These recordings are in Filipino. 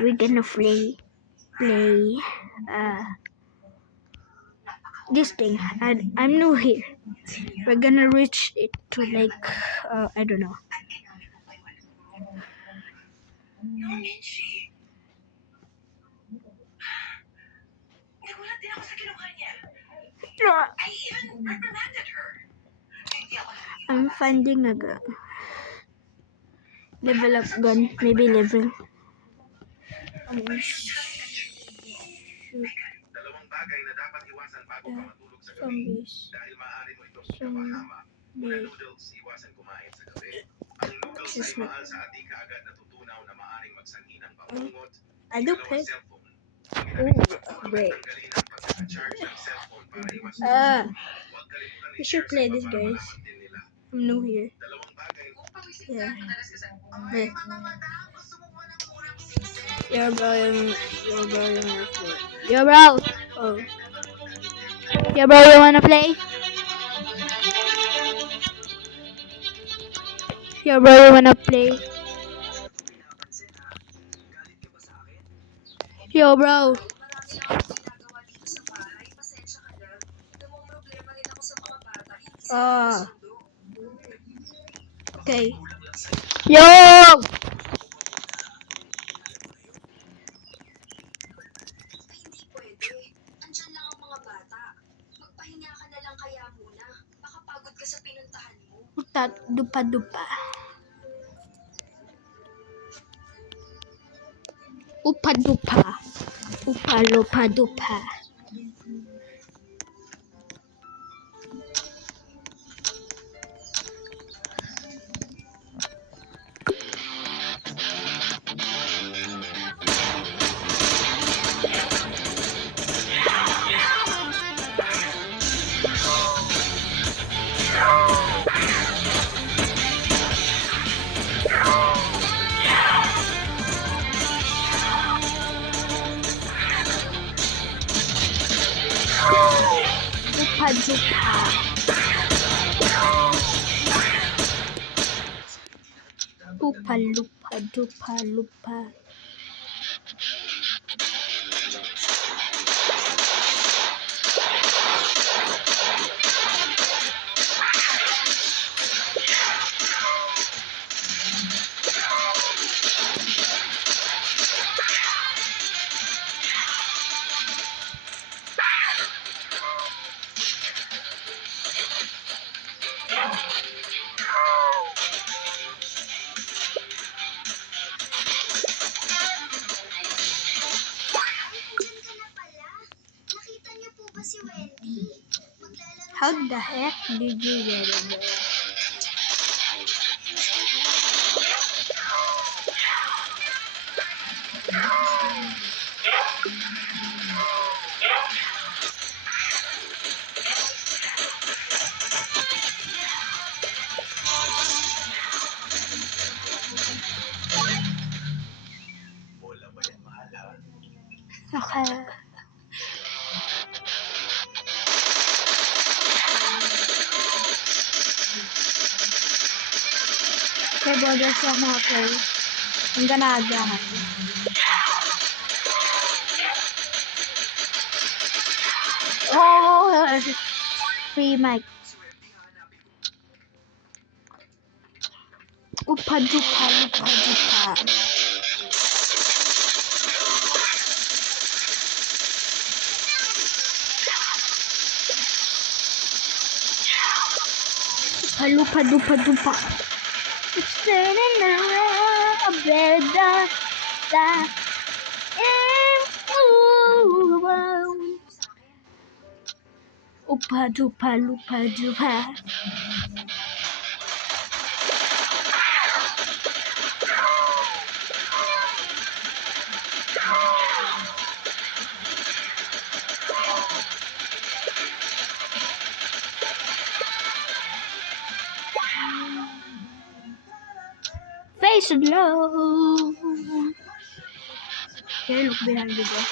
we're gonna play this thing, and I'm new here. We're gonna reach it to like I don't know. I'm finding a gun. Level up gun, maybe level. Dalawang bagay na dapat iwasan bago ka matulog sa gabi Zombies. dahil maaari mo itong ikapahama. Una, noodles, iwasan kumain sa gabi. Ang noodles ay mahal sa ating kaagad na tutunaw na maaring magsanhi ng pangungot. I do Ikalawa, play. cellphone. Great. Tanggalin ang pagkaka-charge ng cellphone para iwasan. Huwag kalimutan We should play this, guys. I'm new here. Dalawang bagay. Yeah. Yo, bro. Yo, bro. Oh. Yo, bro, you wanna play? Yo, bro, you wanna play? Yo, bro. Okay. Yo! Dupa-dupa. Upa-dupa. Upa-lupa-dupa. Lupa. How the heck did you get in there? Okay. Okay, brothers, I'm gonna play. I'm gonna add that. Oh, free mic. Upa-dupa. Upa-dupa. It's turning around, better. Upa-dupa. Face it low. Okay, look behind the door.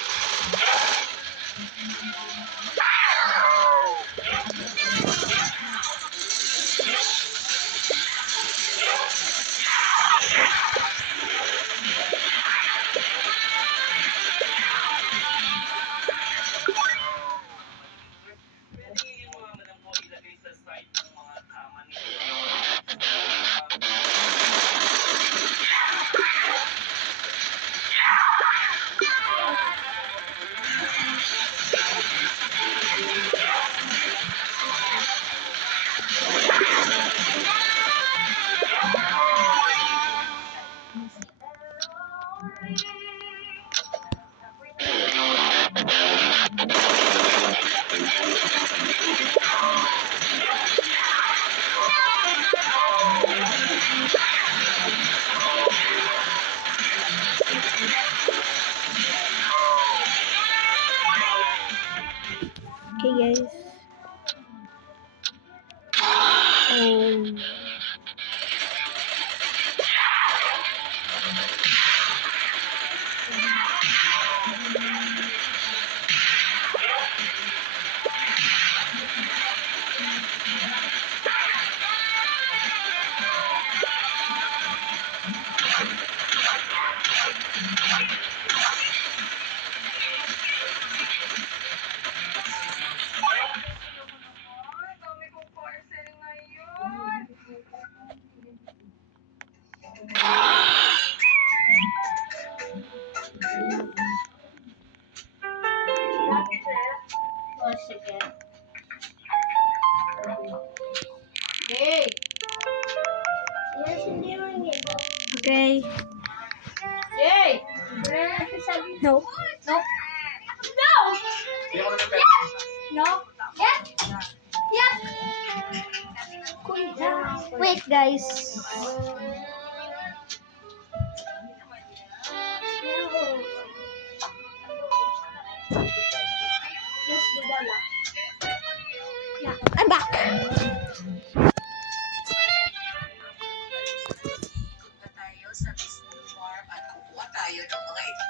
Okay, guys. Oh. Oh, sige. Hey! Yes, hindi mo ito. Okay. Yay! No. No! No! Hindi ako naman pwede. No! Yes! Yes! Wait, guys. Yes, didala. I'm back. Punta tayo sa mismong farm at kukuha tayo ng mga ito.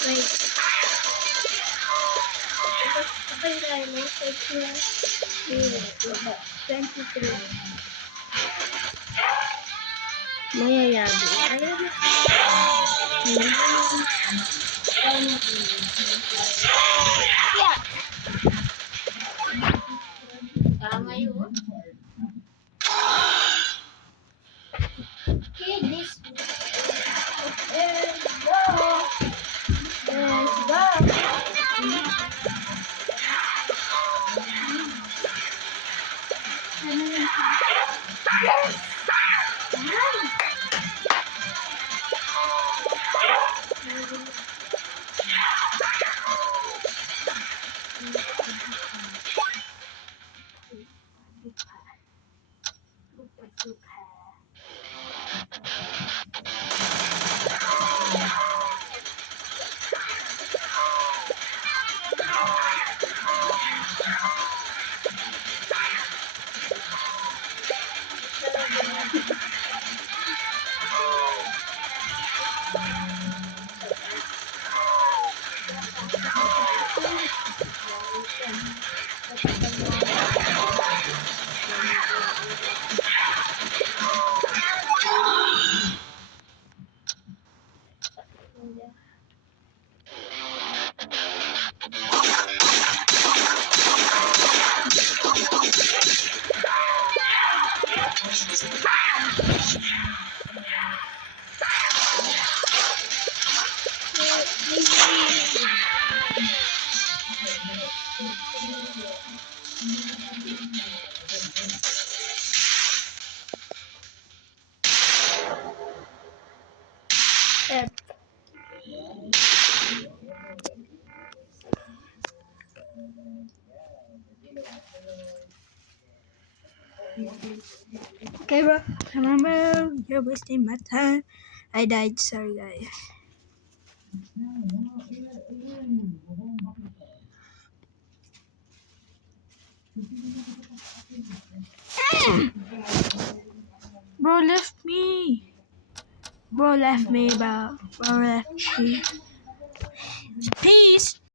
Wait. Okay, Ryan. Take care. 23. Mayayabi. Ayun. Yeah. Tama yun. Okay, this. Let's go. Let's go. F. Okay, bro. Remember, you're wasting my time. I died. Sorry, guys. Bro left me. Bro left me, bro. Bro left me. Peace.